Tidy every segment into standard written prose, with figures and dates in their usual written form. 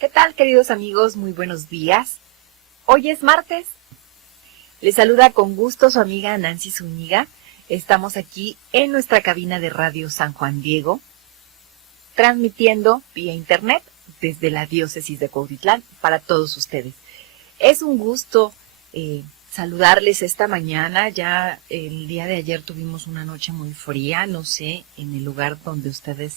¿Qué tal, queridos amigos? Muy buenos días. Hoy es martes. Les saluda con gusto su amiga Nancy Zúñiga. Estamos aquí en nuestra cabina de radio San Juan Diego, transmitiendo vía internet desde la diócesis de Cuautitlán para todos ustedes. Es un gusto saludarles esta mañana. Ya el día de ayer tuvimos una noche muy fría, no sé en el lugar donde ustedes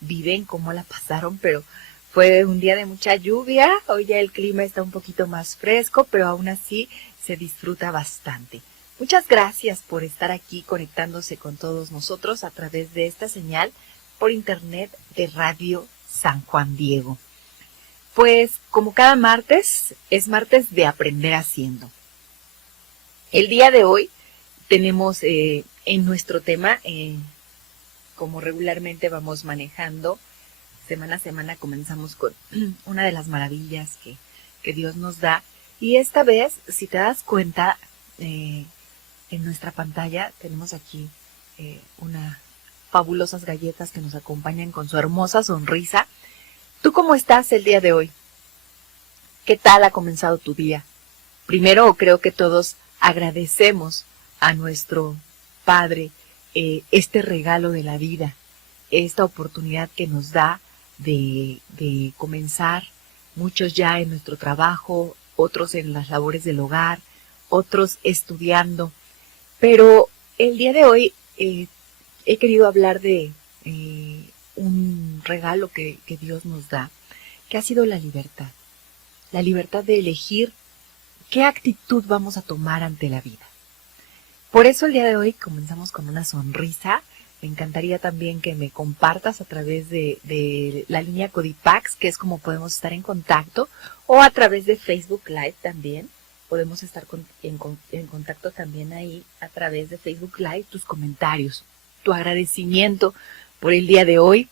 viven cómo la pasaron, pero fue un día de mucha lluvia. Hoy ya el clima está un poquito más fresco, pero aún así se disfruta bastante. Muchas gracias por estar aquí conectándose con todos nosotros a través de esta señal por internet de Radio San Juan Diego. Pues como cada martes, es martes de aprender haciendo. El día de hoy tenemos en nuestro tema, como regularmente vamos manejando, semana a semana comenzamos con una de las maravillas que Dios nos da. Y esta vez, si te das cuenta, en nuestra pantalla tenemos aquí unas fabulosas galletas que nos acompañan con su hermosa sonrisa. ¿Tú cómo estás el día de hoy? ¿Qué tal ha comenzado tu día? Primero, creo que todos agradecemos a nuestro Padre este regalo de la vida, esta oportunidad que nos da de comenzar, muchos ya en nuestro trabajo, otros en las labores del hogar, otros estudiando. Pero el día de hoy he querido hablar de un regalo que Dios nos da, que ha sido la libertad de elegir qué actitud vamos a tomar ante la vida. Por eso el día de hoy comenzamos con una sonrisa. Me encantaría también que me compartas a través de la línea Codipax, que es como podemos estar en contacto, o a través de Facebook Live también. Podemos estar en contacto también ahí a través de Facebook Live, tus comentarios, tu agradecimiento por el día de hoy.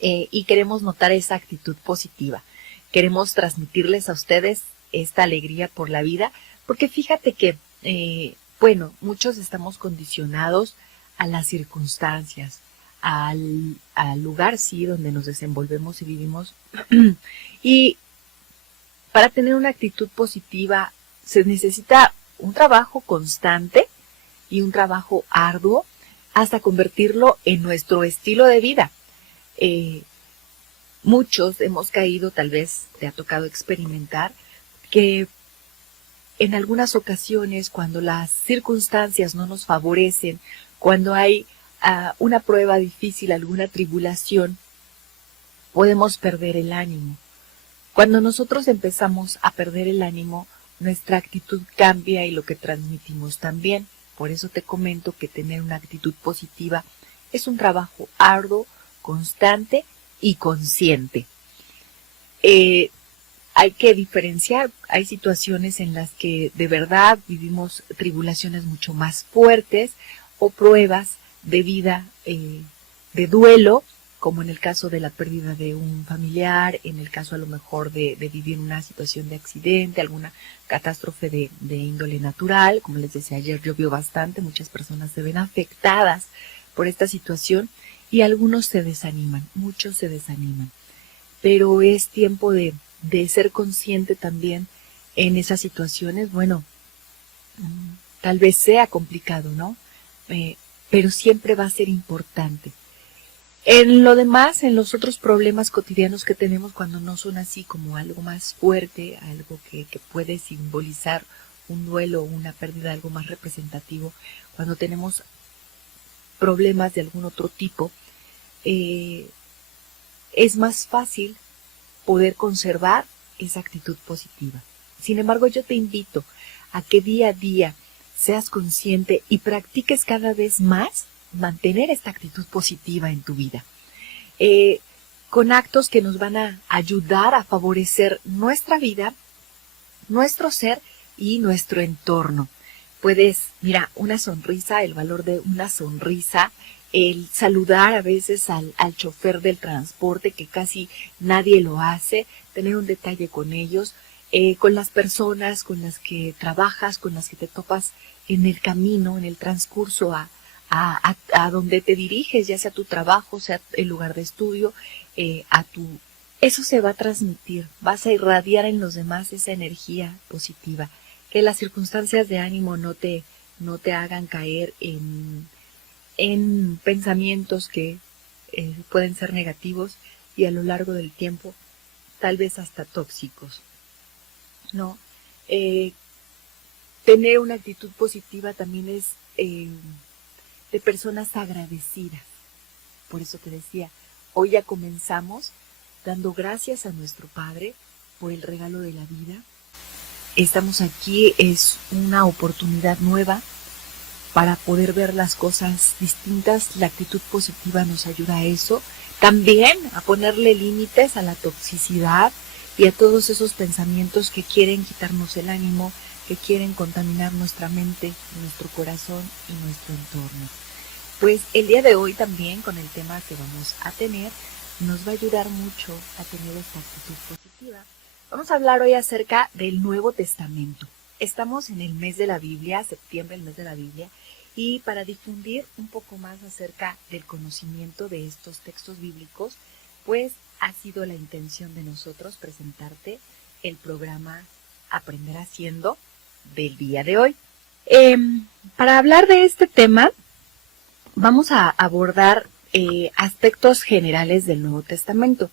Y queremos notar esa actitud positiva. Queremos transmitirles a ustedes esta alegría por la vida, porque fíjate que, muchos estamos condicionados a las circunstancias, al lugar, sí, donde nos desenvolvemos y vivimos. Y para tener una actitud positiva se necesita un trabajo constante y un trabajo arduo hasta convertirlo en nuestro estilo de vida. Muchos hemos caído, tal vez te ha tocado experimentar, que en algunas ocasiones cuando las circunstancias no nos favorecen, cuando hay una prueba difícil, alguna tribulación, podemos perder el ánimo. Cuando nosotros empezamos a perder el ánimo, nuestra actitud cambia y lo que transmitimos también. Por eso te comento que tener una actitud positiva es un trabajo arduo, constante y consciente. Hay que diferenciar, hay situaciones en las que de verdad vivimos tribulaciones mucho más fuertes o pruebas de vida, de duelo, como en el caso de la pérdida de un familiar, en el caso a lo mejor de vivir una situación de accidente, alguna catástrofe de índole natural. Como les decía ayer, llovió bastante, muchas personas se ven afectadas por esta situación y algunos se desaniman, muchos se desaniman. Pero es tiempo de ser consciente también en esas situaciones. Bueno, tal vez sea complicado, ¿no? Pero siempre va a ser importante. En lo demás, en los otros problemas cotidianos que tenemos, cuando no son así como algo más fuerte, algo que puede simbolizar un duelo o una pérdida, algo más representativo, cuando tenemos problemas de algún otro tipo, es más fácil poder conservar esa actitud positiva. Sin embargo, yo te invito a que día a día seas consciente y practiques cada vez más mantener esta actitud positiva en tu vida, con actos que nos van a ayudar a favorecer nuestra vida, nuestro ser y nuestro entorno. Mira, una sonrisa, el valor de una sonrisa, el saludar a veces al chofer del transporte, que casi nadie lo hace, tener un detalle con ellos, con las personas con las que trabajas, con las que te topas en el camino, en el transcurso a donde te diriges, ya sea tu trabajo, sea el lugar de estudio, a tu eso se va a transmitir, vas a irradiar en los demás esa energía positiva, que las circunstancias de ánimo no te hagan caer en pensamientos que pueden ser negativos y a lo largo del tiempo tal vez hasta tóxicos, ¿no? Tener una actitud positiva también es de personas agradecidas. Por eso te decía, hoy ya comenzamos dando gracias a nuestro Padre por el regalo de la vida. Estamos aquí, es una oportunidad nueva para poder ver las cosas distintas. La actitud positiva nos ayuda a eso. También a ponerle límites a la toxicidad y a todos esos pensamientos que quieren quitarnos el ánimo, que quieren contaminar nuestra mente, nuestro corazón y nuestro entorno. Pues el día de hoy también, con el tema que vamos a tener, nos va a ayudar mucho a tener esta actitud positiva. Vamos a hablar hoy acerca del Nuevo Testamento. Estamos en el mes de la Biblia, septiembre, el mes de la Biblia, y para difundir un poco más acerca del conocimiento de estos textos bíblicos, pues ha sido la intención de nosotros presentarte el programa Aprender Haciendo del día de hoy. Para hablar de este tema, vamos a abordar aspectos generales del Nuevo Testamento.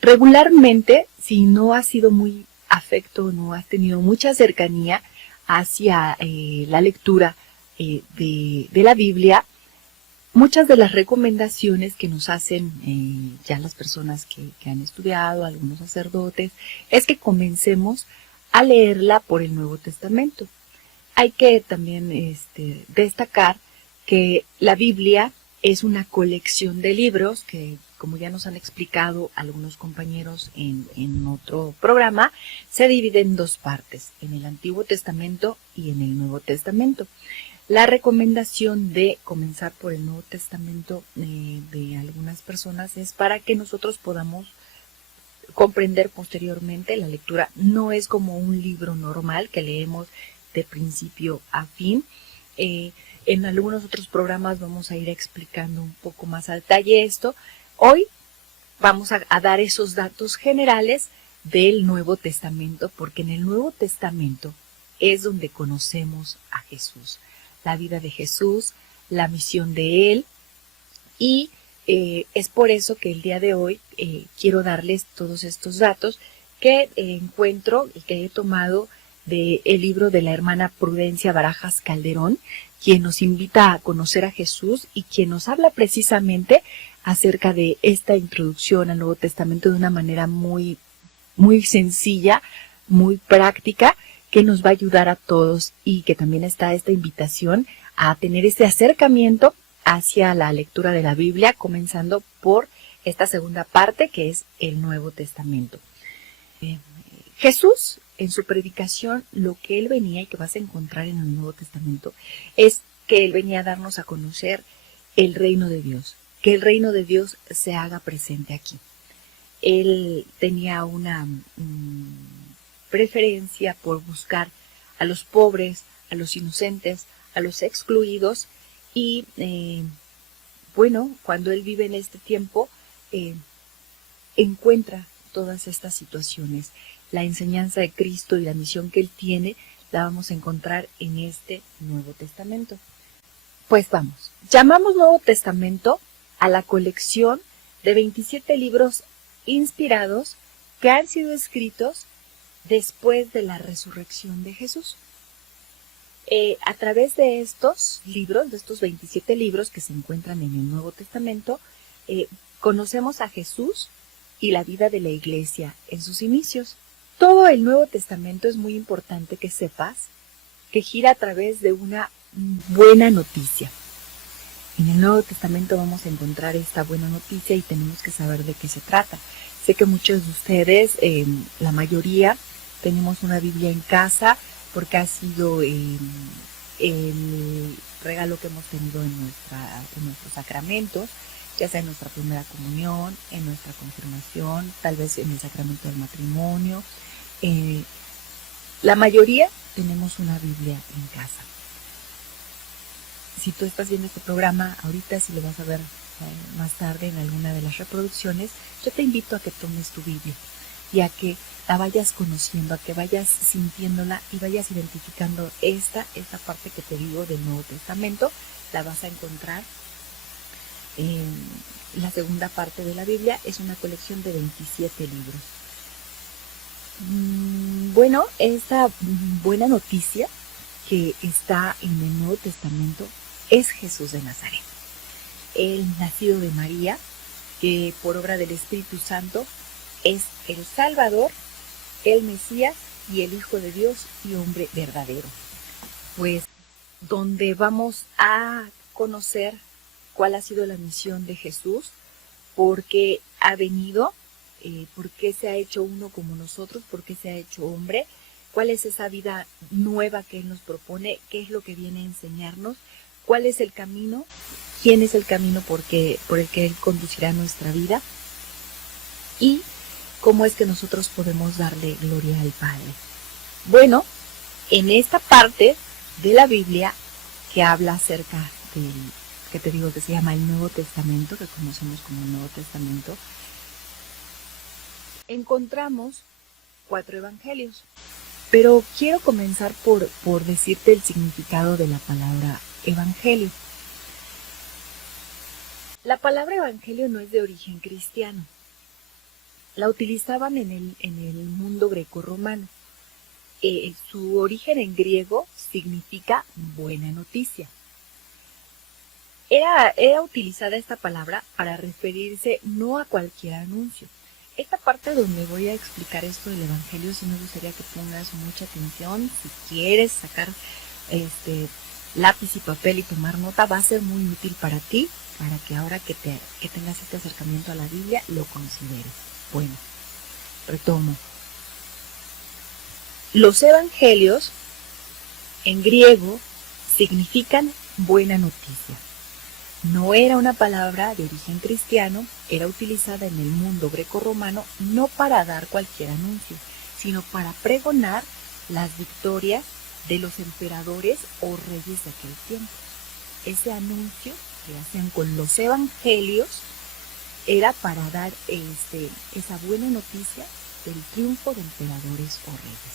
Regularmente, si no has sido muy afecto, no has tenido mucha cercanía hacia la lectura de la Biblia, muchas de las recomendaciones que nos hacen ya las personas que han estudiado, algunos sacerdotes, es que comencemos a leerla por el Nuevo Testamento. Hay que también destacar que la Biblia es una colección de libros que, como ya nos han explicado algunos compañeros en otro programa, se divide en dos partes, en el Antiguo Testamento y en el Nuevo Testamento. La recomendación de comenzar por el Nuevo Testamento de algunas personas es para que nosotros podamos comprender posteriormente la lectura. No es como un libro normal que leemos de principio a fin. En algunos otros programas vamos a ir explicando un poco más a detalle esto. Hoy vamos a dar esos datos generales del Nuevo Testamento, porque en el Nuevo Testamento es donde conocemos a Jesús, la vida de Jesús, la misión de Él, y es por eso que el día de hoy quiero darles todos estos datos que encuentro y que he tomado del libro de la hermana Prudencia Barajas Calderón, quien nos invita a conocer a Jesús y quien nos habla precisamente acerca de esta introducción al Nuevo Testamento de una manera muy, muy sencilla, muy práctica, que nos va a ayudar a todos, y que también está esta invitación a tener este acercamiento hacia la lectura de la Biblia, comenzando por esta segunda parte que es el Nuevo Testamento. Jesús, en su predicación, lo que él venía, y que vas a encontrar en el Nuevo Testamento, es que él venía a darnos a conocer el reino de Dios, que el reino de Dios se haga presente aquí. Él tenía una preferencia por buscar a los pobres, a los inocentes, a los excluidos, y cuando él vive en este tiempo, encuentra todas estas situaciones. La enseñanza de Cristo y la misión que Él tiene la vamos a encontrar en este Nuevo Testamento. Pues vamos, llamamos Nuevo Testamento a la colección de 27 libros inspirados que han sido escritos después de la resurrección de Jesús. A través de estos libros, de estos 27 libros que se encuentran en el Nuevo Testamento, conocemos a Jesús y la vida de la Iglesia en sus inicios. Todo el Nuevo Testamento es muy importante que sepas que gira a través de una buena noticia. En el Nuevo Testamento vamos a encontrar esta buena noticia y tenemos que saber de qué se trata. Sé que muchos de ustedes, la mayoría, tenemos una Biblia en casa porque ha sido el regalo que hemos tenido en nuestros sacramentos, ya sea en nuestra primera comunión, en nuestra confirmación, tal vez en el sacramento del matrimonio. La mayoría tenemos una Biblia en casa. Si tú estás viendo este programa ahorita, si lo vas a ver más tarde en alguna de las reproducciones, yo te invito a que tomes tu Biblia y a que la vayas conociendo, a que vayas sintiéndola y vayas identificando esta parte que te digo del Nuevo Testamento. La vas a encontrar en la segunda parte de la Biblia. Es una colección de 27 libros. Bueno, esta buena noticia que está en el Nuevo Testamento es Jesús de Nazaret, el nacido de María, que por obra del Espíritu Santo es el Salvador, el Mesías y el Hijo de Dios y hombre verdadero. Pues donde vamos a conocer cuál ha sido la misión de Jesús, por qué ha venido, por qué se ha hecho uno como nosotros, por qué se ha hecho hombre, cuál es esa vida nueva que Él nos propone, qué es lo que viene a enseñarnos, cuál es el camino, quién es el camino por el que Él conducirá nuestra vida y cómo es que nosotros podemos darle gloria al Padre. Bueno, en esta parte de la Biblia que habla acerca del, que te digo que se llama el Nuevo Testamento, que conocemos como el Nuevo Testamento, encontramos 4 evangelios. Pero quiero comenzar por decirte el significado de la palabra evangelio. La palabra evangelio no es de origen cristiano. La utilizaban en el mundo grecorromano. Su origen en griego significa buena noticia. Era utilizada esta palabra para referirse no a cualquier anuncio. Esta parte donde voy a explicar esto del evangelio, sí me gustaría que pongas mucha atención. Si quieres sacar lápiz y papel y tomar nota, va a ser muy útil para ti, para que ahora que tengas este acercamiento a la Biblia, lo consideres. Bueno, retomo. Los evangelios en griego significan buena noticia. No era una palabra de origen cristiano, era utilizada en el mundo grecorromano no para dar cualquier anuncio, sino para pregonar las victorias de los emperadores o reyes de aquel tiempo. Ese anuncio que hacían con los evangelios era para dar esa buena noticia del triunfo de emperadores o reyes.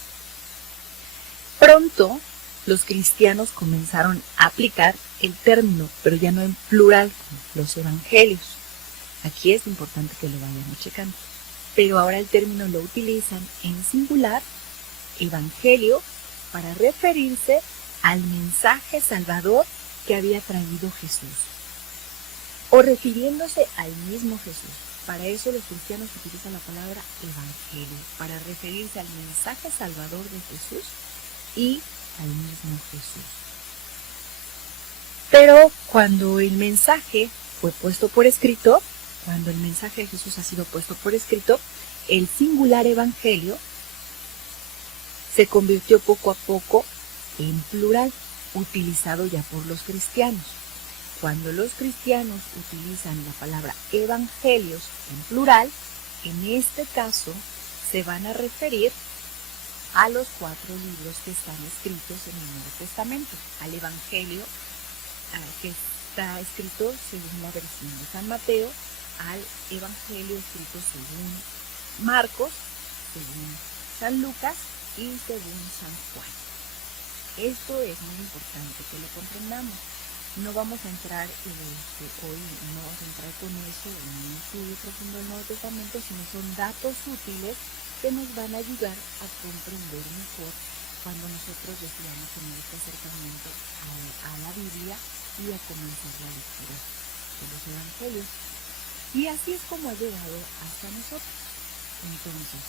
Pronto, los cristianos comenzaron a aplicar el término, pero ya no en plural, los evangelios. Aquí es importante que lo vayamos checando. Pero ahora el término lo utilizan en singular, evangelio, para referirse al mensaje salvador que había traído Jesús. O refiriéndose al mismo Jesús. Para eso los cristianos utilizan la palabra evangelio, para referirse al mensaje salvador de Jesús y al mismo Jesús. Pero cuando el mensaje fue puesto por escrito, cuando el mensaje de Jesús ha sido puesto por escrito, el singular evangelio se convirtió poco a poco en plural, utilizado ya por los cristianos. Cuando los cristianos utilizan la palabra evangelios en plural, en este caso se van a referir a los 4 libros que están escritos en el Nuevo Testamento, al Evangelio que está escrito según la versión de San Mateo, al Evangelio escrito según Marcos, según San Lucas y según San Juan. Esto es muy importante que lo comprendamos. No vamos a entrar hoy, no vamos a entrar con eso en un estudio profundo del Nuevo Testamento, sino son datos útiles que nos van a ayudar a comprender mejor cuando nosotros decidamos tener este acercamiento a la Biblia y a comenzar la lectura de los evangelios. Y así es como ha llegado hasta nosotros. Entonces,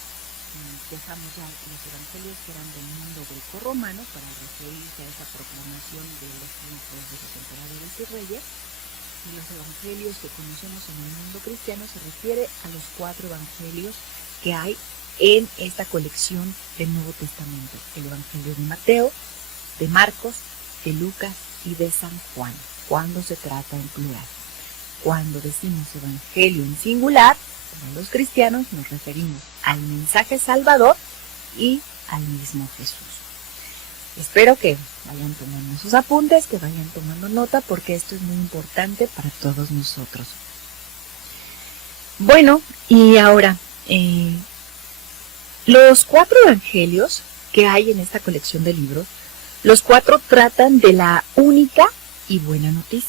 dejamos ya los evangelios que eran del mundo grecorromano para referirse a esa proclamación de los triunfos de los emperadores y reyes. Y los evangelios que conocemos en el mundo cristiano se refiere a los 4 evangelios que hay en esta colección del Nuevo Testamento: el Evangelio de Mateo, de Marcos, de Lucas y de San Juan, cuando se trata en plural. Cuando decimos evangelio en singular, para los cristianos nos referimos al mensaje salvador y al mismo Jesús. Espero que vayan tomando sus apuntes, que vayan tomando nota, porque esto es muy importante para todos nosotros. Bueno, y ahora, los 4 evangelios que hay en esta colección de libros, los 4 tratan de la única y buena noticia,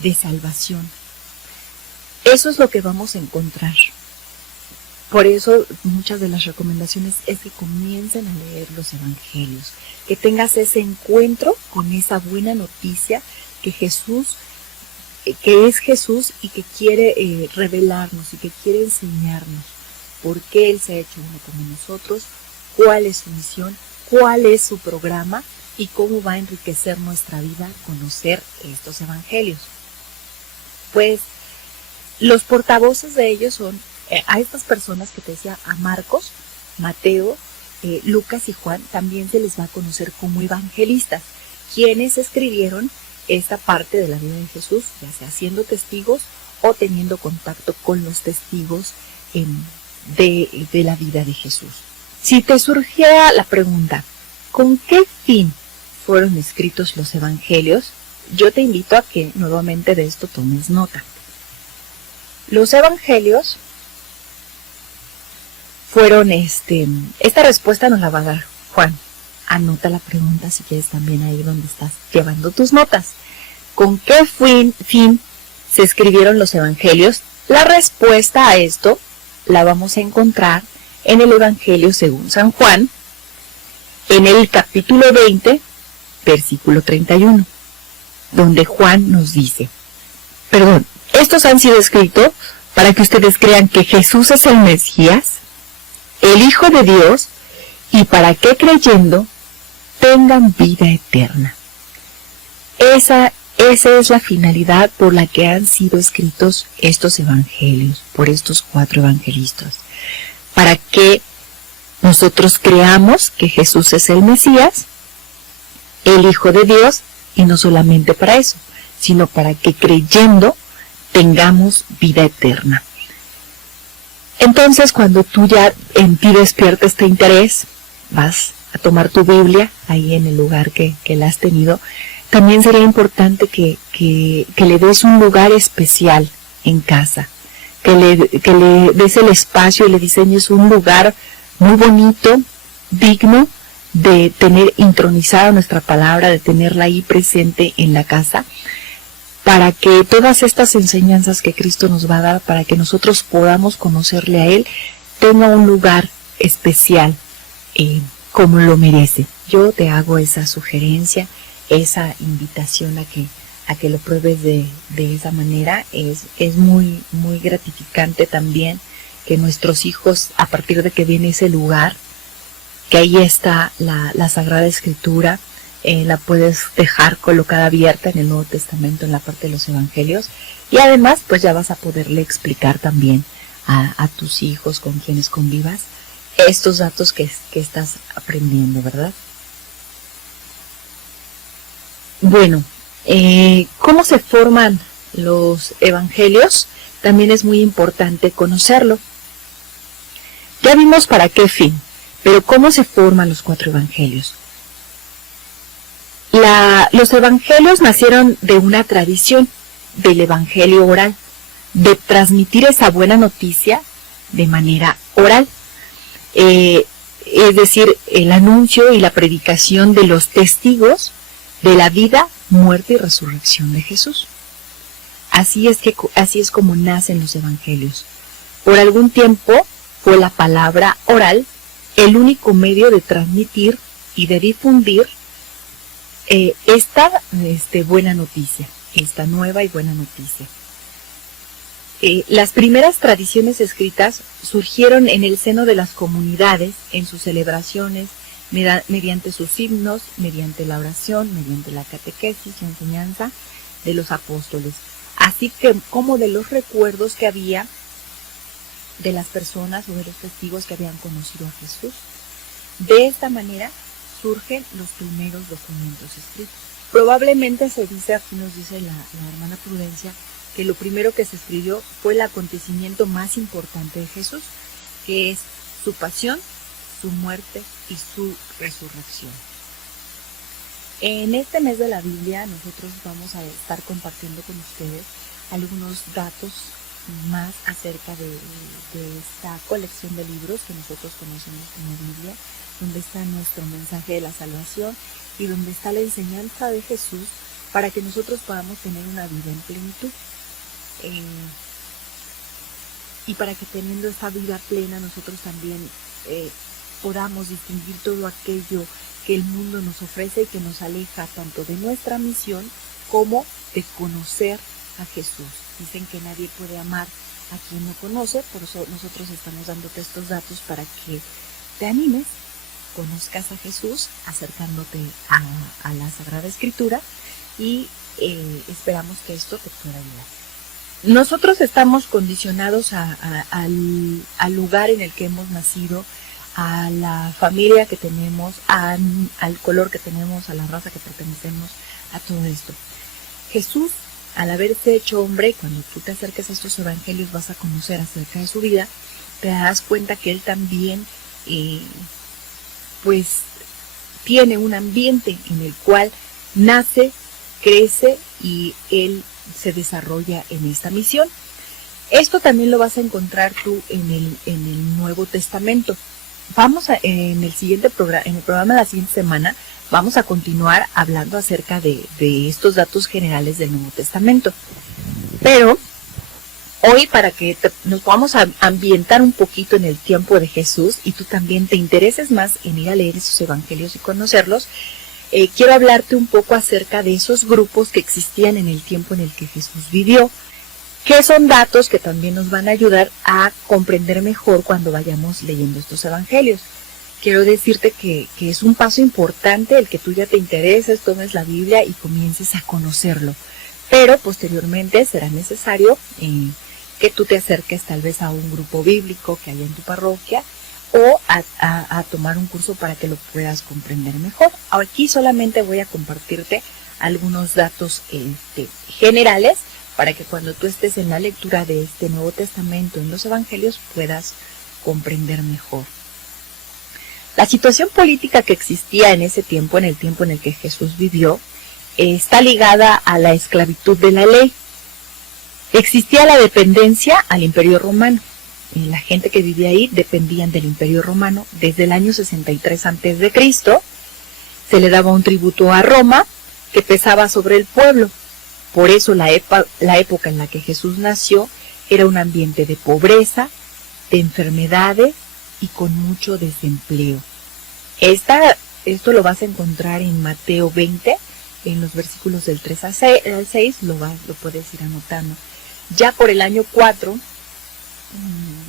de salvación. Eso es lo que vamos a encontrar. Por eso muchas de las recomendaciones es que comiencen a leer los evangelios, que tengas ese encuentro con esa buena noticia que es Jesús y que quiere revelarnos y que quiere enseñarnos por qué Él se ha hecho uno como nosotros, cuál es su misión, cuál es su programa y cómo va a enriquecer nuestra vida conocer estos evangelios. Pues los portavoces de ellos son a estas personas que te decía, a Marcos, Mateo, Lucas y Juan, también se les va a conocer como evangelistas, quienes escribieron esta parte de la vida de Jesús, ya sea siendo testigos o teniendo contacto con los testigos de la vida de Jesús. Si te surgiera la pregunta, ¿con qué fin fueron escritos los evangelios? Yo te invito a que nuevamente de esto tomes nota. Los evangelios fueron, esta respuesta nos la va a dar Juan. Anota la pregunta si quieres también ahí donde estás llevando tus notas. ¿Con qué fin se escribieron los evangelios? La respuesta a esto la vamos a encontrar en el Evangelio según San Juan, en el capítulo 20, versículo 31, donde Juan nos dice, estos han sido escritos para que ustedes crean que Jesús es el Mesías, el Hijo de Dios, y para que creyendo tengan vida eterna. Esa es la finalidad por la que han sido escritos estos evangelios, por estos 4 evangelistas, para que nosotros creamos que Jesús es el Mesías, el Hijo de Dios, y no solamente para eso, sino para que creyendo tengamos vida eterna. Entonces, cuando tú ya en ti despierta este interés, vas a tomar tu Biblia ahí en el lugar que la has tenido. También sería importante que le des un lugar especial en casa, que le des el espacio y le diseñes un lugar muy bonito, digno de tener intronizada nuestra palabra, de tenerla ahí presente en la casa, para que todas estas enseñanzas que Cristo nos va a dar, para que nosotros podamos conocerle a Él, tenga un lugar especial como lo merece. Yo te hago esa sugerencia, esa invitación a que lo pruebes de esa manera. Es muy, muy gratificante también que nuestros hijos, a partir de que viene ese lugar, que ahí está la Sagrada Escritura, la puedes dejar colocada abierta en el Nuevo Testamento, en la parte de los Evangelios, y además pues ya vas a poderle explicar también a tus hijos con quienes convivas estos datos que estás aprendiendo, ¿verdad? Bueno, ¿cómo se forman los Evangelios? También es muy importante conocerlo. Ya vimos para qué fin, pero ¿cómo se forman los 4 Evangelios? Los evangelios nacieron de una tradición del evangelio oral, de transmitir esa buena noticia de manera oral, es decir, el anuncio y la predicación de los testigos de la vida, muerte y resurrección de Jesús. Así es como nacen los evangelios. Por algún tiempo fue la palabra oral el único medio de transmitir y de difundir esta buena noticia, esta nueva y buena noticia. Las primeras tradiciones escritas surgieron en el seno de las comunidades, en sus celebraciones, mediante sus himnos, mediante la oración, mediante la catequesis y enseñanza de los apóstoles, así que como de los recuerdos que había de las personas o de los testigos que habían conocido a Jesús. De esta manera surgen los primeros documentos escritos. Probablemente se dice, aquí nos dice la hermana Prudencia, que lo primero que se escribió fue el acontecimiento más importante de Jesús, que es su pasión, su muerte y su resurrección. En este mes de la Biblia nosotros vamos a estar compartiendo con ustedes algunos datos más acerca de esta colección de libros que nosotros conocemos como Biblia, donde está nuestro mensaje de la salvación y donde está la enseñanza de Jesús para que nosotros podamos tener una vida en plenitud. Y para que teniendo esta vida plena nosotros también podamos distinguir todo aquello que el mundo nos ofrece y que nos aleja tanto de nuestra misión como de conocer a Jesús. Dicen que nadie puede amar a quien no conoce, por eso nosotros estamos dándote estos datos para que te animes, conozcas a Jesús, acercándote a la Sagrada Escritura y esperamos que esto te pueda ayudar. Nosotros estamos condicionados al lugar en el que hemos nacido, a la familia que tenemos, al color que tenemos, a la raza que pertenecemos, a todo esto. Jesús, al haberse hecho hombre, cuando tú te acerques a estos evangelios vas a conocer acerca de su vida, te darás cuenta que él también pues tiene un ambiente en el cual nace, crece y él se desarrolla en esta misión. Esto también lo vas a encontrar tú en el Nuevo Testamento. En el programa de la siguiente semana, vamos a continuar hablando acerca de estos datos generales del Nuevo Testamento. Pero hoy, para que nos podamos ambientar un poquito en el tiempo de Jesús y tú también te intereses más en ir a leer esos evangelios y conocerlos, quiero hablarte un poco acerca de esos grupos que existían en el tiempo en el que Jesús vivió, que son datos que también nos van a ayudar a comprender mejor cuando vayamos leyendo estos evangelios. Quiero decirte que es un paso importante el que tú ya te intereses, tomes la Biblia y comiences a conocerlo, pero posteriormente será necesario que tú te acerques tal vez a un grupo bíblico que haya en tu parroquia o a tomar un curso para que lo puedas comprender mejor. Aquí solamente voy a compartirte algunos datos generales para que cuando tú estés en la lectura de este Nuevo Testamento en los Evangelios puedas comprender mejor. La situación política que existía en ese tiempo, en el tiempo en el que Jesús vivió, está ligada a la esclavitud de la ley. Existía la dependencia al Imperio Romano. La gente que vivía ahí dependían del Imperio Romano. Desde el año 63 a.C. se le daba un tributo a Roma que pesaba sobre el pueblo. Por eso la época en la que Jesús nació era un ambiente de pobreza, de enfermedades y con mucho desempleo. Esto lo vas a encontrar en Mateo 20, en los versículos del 3 al 6, lo puedes ir anotando. Ya por el año 4,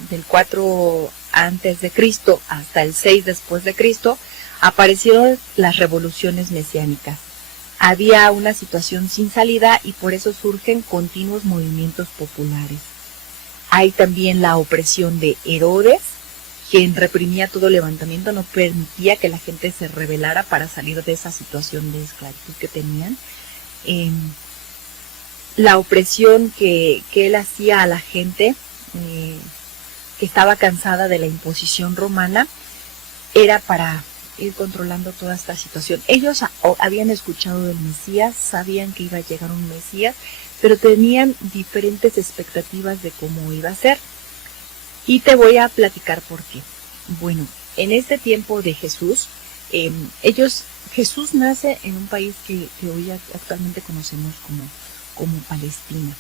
del 4 antes de Cristo hasta el 6 después de Cristo, aparecieron las revoluciones mesiánicas. Había una situación sin salida y por eso surgen continuos movimientos populares. Hay también la opresión de Herodes, quien reprimía todo levantamiento, no permitía que la gente se rebelara para salir de esa situación de esclavitud que tenían. La opresión que él hacía a la gente que estaba cansada de la imposición romana era para ir controlando toda esta situación. Ellos habían escuchado del Mesías, sabían que iba a llegar un Mesías, pero tenían diferentes expectativas de cómo iba a ser. Y te voy a platicar por qué. Bueno, en este tiempo de Jesús, Jesús nace en un país que hoy actualmente conocemos como Palestina.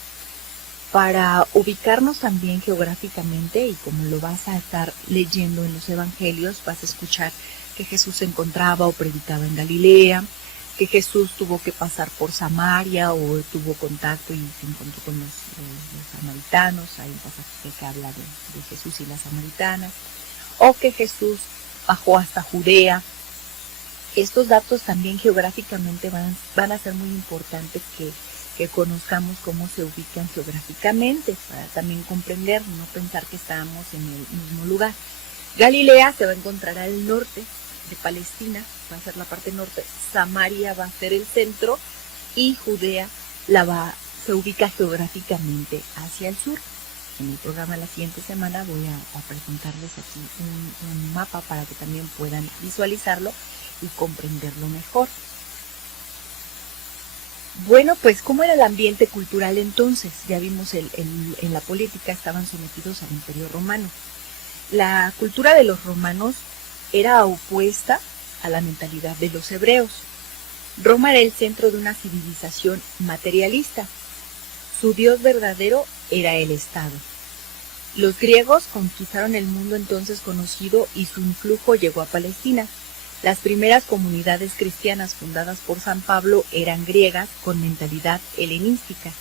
Para ubicarnos también geográficamente, y como lo vas a estar leyendo en los evangelios, vas a escuchar que Jesús se encontraba o predicaba en Galilea, que Jesús tuvo que pasar por Samaria o tuvo contacto y se encontró con los samaritanos. Hay un pasaje que habla de Jesús y las samaritanas, o que Jesús bajó hasta Judea. Estos datos también geográficamente van a ser muy importantes que conozcamos cómo se ubican geográficamente, para también comprender, no pensar que estábamos en el mismo lugar. Galilea se va a encontrar al norte de Palestina, va a ser la parte norte, Samaria va a ser el centro y Judea se ubica geográficamente hacia el sur. En el programa de la siguiente semana voy a presentarles aquí un mapa para que también puedan visualizarlo y comprenderlo mejor. Bueno, pues ¿cómo era el ambiente cultural entonces? Ya vimos en la política estaban sometidos al Imperio Romano. La cultura de los romanos era opuesta a la mentalidad de los hebreos. Roma era el centro de una civilización materialista. Su dios verdadero era el Estado. Los griegos conquistaron el mundo entonces conocido y su influjo llegó a Palestina. Las primeras comunidades cristianas fundadas por San Pablo eran griegas con mentalidad helenística.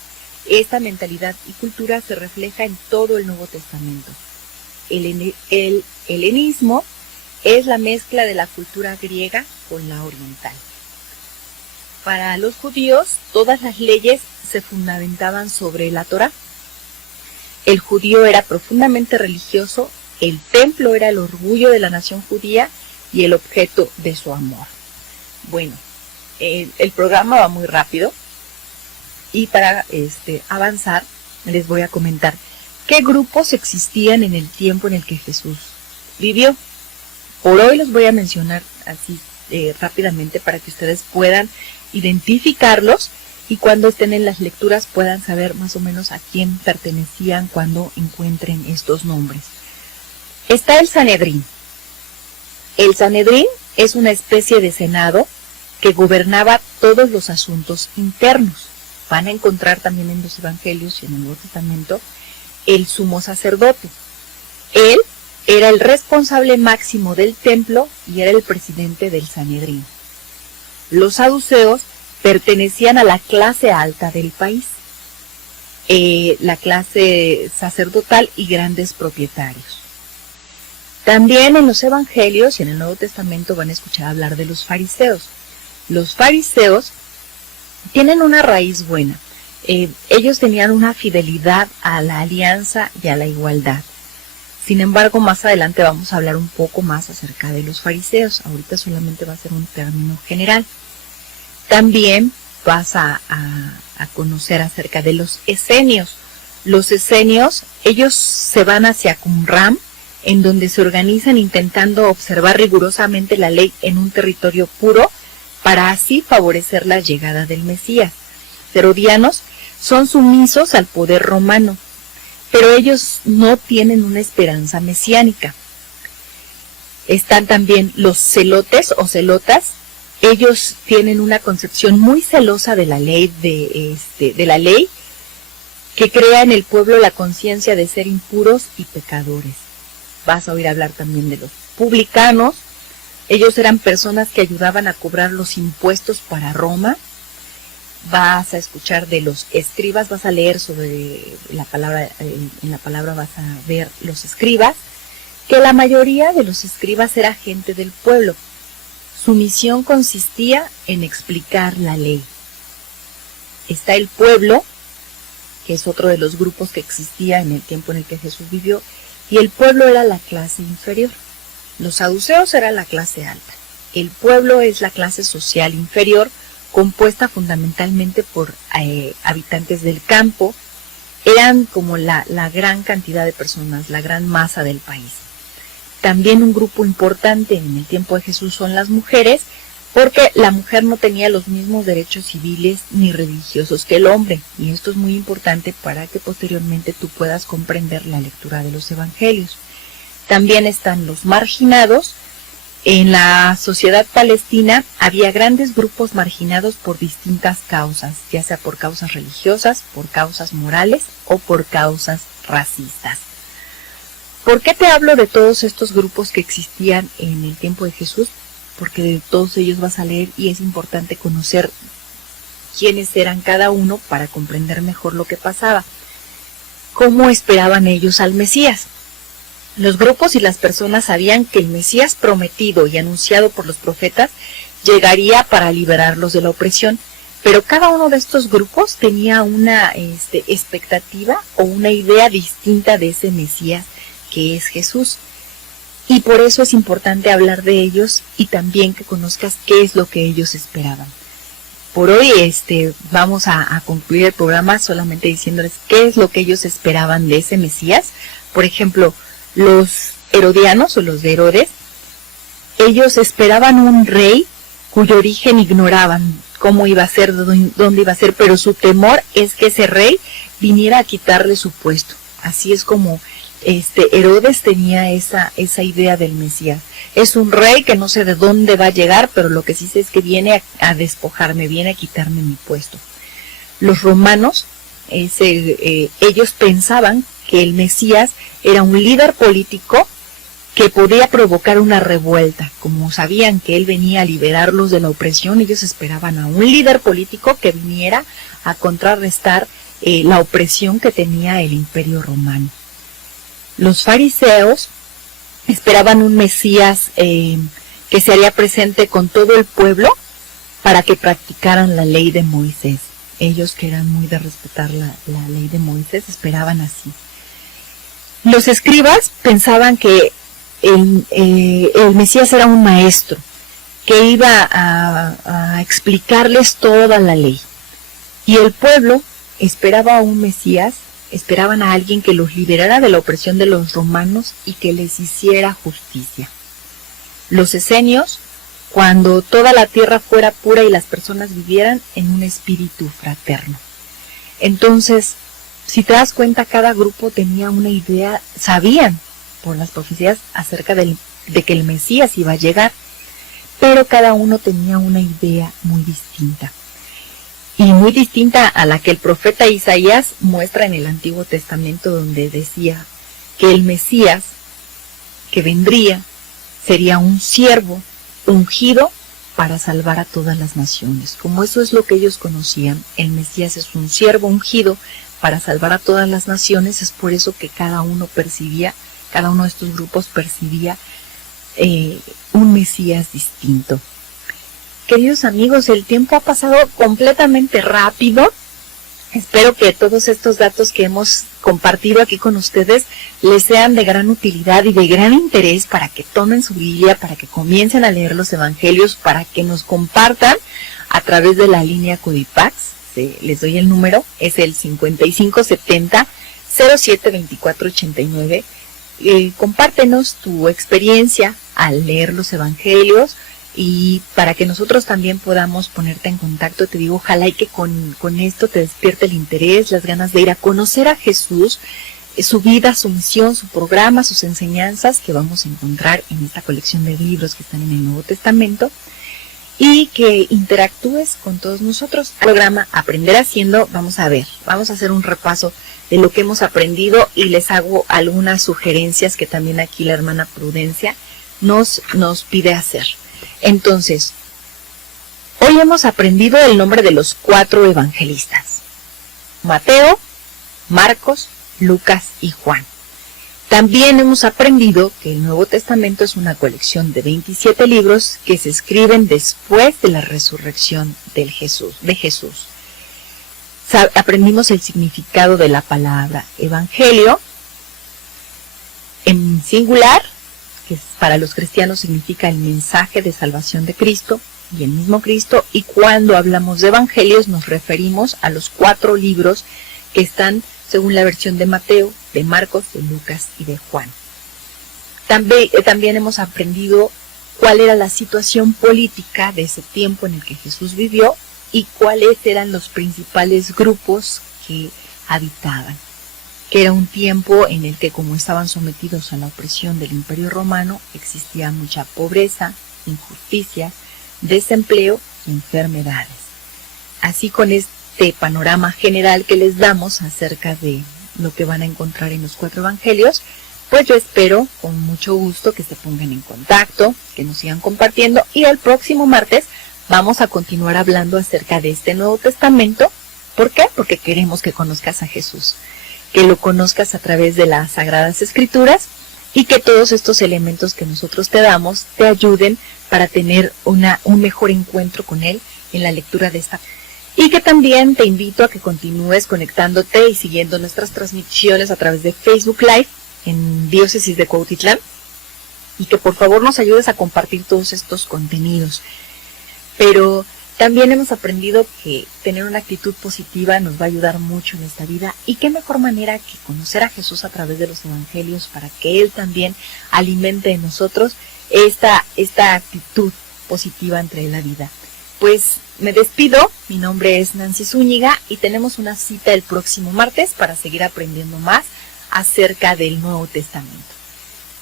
Esta mentalidad y cultura se refleja en todo el Nuevo Testamento. El helenismo es la mezcla de la cultura griega con la oriental. Para los judíos, todas las leyes se fundamentaban sobre la Torá. El judío era profundamente religioso, el templo era el orgullo de la nación judía y el objeto de su amor. Bueno, el programa va muy rápido y para avanzar les voy a comentar qué grupos existían en el tiempo en el que Jesús vivió. Por hoy los voy a mencionar así rápidamente para que ustedes puedan identificarlos y cuando estén en las lecturas puedan saber más o menos a quién pertenecían cuando encuentren estos nombres. Está el Sanedrín. El Sanedrín es una especie de senado que gobernaba todos los asuntos internos. Van a encontrar también en los Evangelios y en el Nuevo Testamento el sumo sacerdote. Él era el responsable máximo del templo y era el presidente del Sanedrín. Los saduceos pertenecían a la clase alta del país, la clase sacerdotal y grandes propietarios. También en los Evangelios y en el Nuevo Testamento van a escuchar hablar de los fariseos. Los fariseos tienen una raíz buena. Ellos tenían una fidelidad a la alianza y a la igualdad. Sin embargo, más adelante vamos a hablar un poco más acerca de los fariseos. Ahorita solamente va a ser un término general. También vas a conocer acerca de los esenios. Los esenios, ellos se van hacia Qumran, en donde se organizan intentando observar rigurosamente la ley en un territorio puro para así favorecer la llegada del Mesías. Herodianos son sumisos al poder romano, pero ellos no tienen una esperanza mesiánica. Están también los celotes o celotas. Ellos tienen una concepción muy celosa de la ley, de la ley que crea en el pueblo la conciencia de ser impuros y pecadores. Vas a oír hablar también de los publicanos. Ellos eran personas que ayudaban a cobrar los impuestos para Roma. Vas a escuchar de los escribas, vas a leer sobre la palabra, en la palabra vas a ver los escribas, que la mayoría de los escribas era gente del pueblo. Su misión consistía en explicar la ley. Está el pueblo, que es otro de los grupos que existía en el tiempo en el que Jesús vivió, y el pueblo era la clase inferior. Los saduceos eran la clase alta. El pueblo es la clase social inferior, compuesta fundamentalmente por habitantes del campo. Eran como la gran cantidad de personas, la gran masa del país. También un grupo importante en el tiempo de Jesús son las mujeres, porque la mujer no tenía los mismos derechos civiles ni religiosos que el hombre, y esto es muy importante para que posteriormente tú puedas comprender la lectura de los evangelios. También están los marginados. En la sociedad palestina había grandes grupos marginados por distintas causas, ya sea por causas religiosas, por causas morales o por causas racistas. ¿Por qué te hablo de todos estos grupos que existían en el tiempo de Jesús? Porque de todos ellos vas a leer y es importante conocer quiénes eran cada uno para comprender mejor lo que pasaba. ¿Cómo esperaban ellos al Mesías? Los grupos y las personas sabían que el Mesías prometido y anunciado por los profetas llegaría para liberarlos de la opresión, pero cada uno de estos grupos tenía una expectativa o una idea distinta de ese Mesías que es Jesús. Y por eso es importante hablar de ellos y también que conozcas qué es lo que ellos esperaban. Por hoy vamos a concluir el programa solamente diciéndoles qué es lo que ellos esperaban de ese Mesías. Por ejemplo, los herodianos o los de Herodes, ellos esperaban un rey cuyo origen ignoraban, cómo iba a ser, dónde iba a ser, pero su temor es que ese rey viniera a quitarle su puesto. Así es como Herodes tenía esa idea del Mesías. Es un rey que no sé de dónde va a llegar, pero lo que sí sé es que viene a despojarme, viene a quitarme mi puesto. Los romanos, ellos pensaban que el Mesías era un líder político que podía provocar una revuelta. Como sabían que él venía a liberarlos de la opresión, ellos esperaban a un líder político que viniera a contrarrestar la opresión que tenía el Imperio Romano. Los fariseos esperaban un Mesías que se haría presente con todo el pueblo para que practicaran la ley de Moisés. Ellos, que eran muy de respetar la ley de Moisés, esperaban así. Los escribas pensaban que el Mesías era un maestro que iba a explicarles toda la ley. Y el pueblo esperaba a un Mesías, esperaban a alguien que los liberara de la opresión de los romanos y que les hiciera justicia. Los esenios, cuando toda la tierra fuera pura y las personas vivieran en un espíritu fraterno. Entonces, si te das cuenta, cada grupo tenía una idea, sabían por las profecías acerca de que el Mesías iba a llegar, pero cada uno tenía una idea muy distinta. Y muy distinta a la que el profeta Isaías muestra en el Antiguo Testamento, donde decía que el Mesías que vendría sería un siervo ungido para salvar a todas las naciones. Como eso es lo que ellos conocían, el Mesías es un siervo ungido para salvar a todas las naciones, es por eso que cada uno de estos grupos percibía un Mesías distinto. Queridos amigos, el tiempo ha pasado completamente rápido. Espero que todos estos datos que hemos compartido aquí con ustedes les sean de gran utilidad y de gran interés para que tomen su Biblia, para que comiencen a leer los Evangelios, para que nos compartan a través de la línea Codipax. Les doy el número, es el 5570-072489. Compártenos tu experiencia al leer los Evangelios, y para que nosotros también podamos ponerte en contacto. Te digo, ojalá y que con esto te despierte el interés, las ganas de ir a conocer a Jesús, su vida, su misión, su programa, sus enseñanzas que vamos a encontrar en esta colección de libros que están en el Nuevo Testamento, y que interactúes con todos nosotros. El programa Aprender Haciendo, vamos a hacer un repaso de lo que hemos aprendido y les hago algunas sugerencias que también aquí la hermana Prudencia nos pide hacer. Entonces, hoy hemos aprendido el nombre de los 4 evangelistas: Mateo, Marcos, Lucas y Juan. También hemos aprendido que el Nuevo Testamento es una colección de 27 libros que se escriben después de la resurrección de Jesús. Aprendimos el significado de la palabra evangelio en singular, que para los cristianos significa el mensaje de salvación de Cristo y el mismo Cristo, y cuando hablamos de evangelios nos referimos a los 4 libros que están según la versión de Mateo, de Marcos, de Lucas y de Juan. También hemos aprendido cuál era la situación política de ese tiempo en el que Jesús vivió y cuáles eran los principales grupos que habitaban. Que era un tiempo en el que, como estaban sometidos a la opresión del Imperio Romano, existía mucha pobreza, injusticia, desempleo y enfermedades. Así, con este panorama general que les damos acerca de lo que van a encontrar en los 4 evangelios, pues yo espero con mucho gusto que se pongan en contacto, que nos sigan compartiendo, y el próximo martes vamos a continuar hablando acerca de este Nuevo Testamento. ¿Por qué? Porque queremos que conozcas a Jesús, que lo conozcas a través de las Sagradas Escrituras, y que todos estos elementos que nosotros te damos te ayuden para tener un mejor encuentro con Él en la lectura de esta. Y que también te invito a que continúes conectándote y siguiendo nuestras transmisiones a través de Facebook Live en Diócesis de Cuautitlán, y que por favor nos ayudes a compartir todos estos contenidos. Pero también hemos aprendido que tener una actitud positiva nos va a ayudar mucho en esta vida, y qué mejor manera que conocer a Jesús a través de los evangelios para que Él también alimente en nosotros esta actitud positiva ante la vida. Pues me despido, mi nombre es Nancy Zúñiga y tenemos una cita el próximo martes para seguir aprendiendo más acerca del Nuevo Testamento.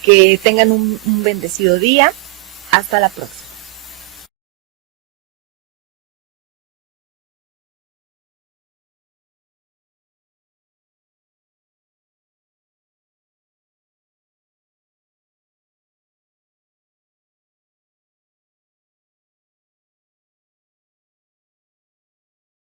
Que tengan un bendecido día. Hasta la próxima.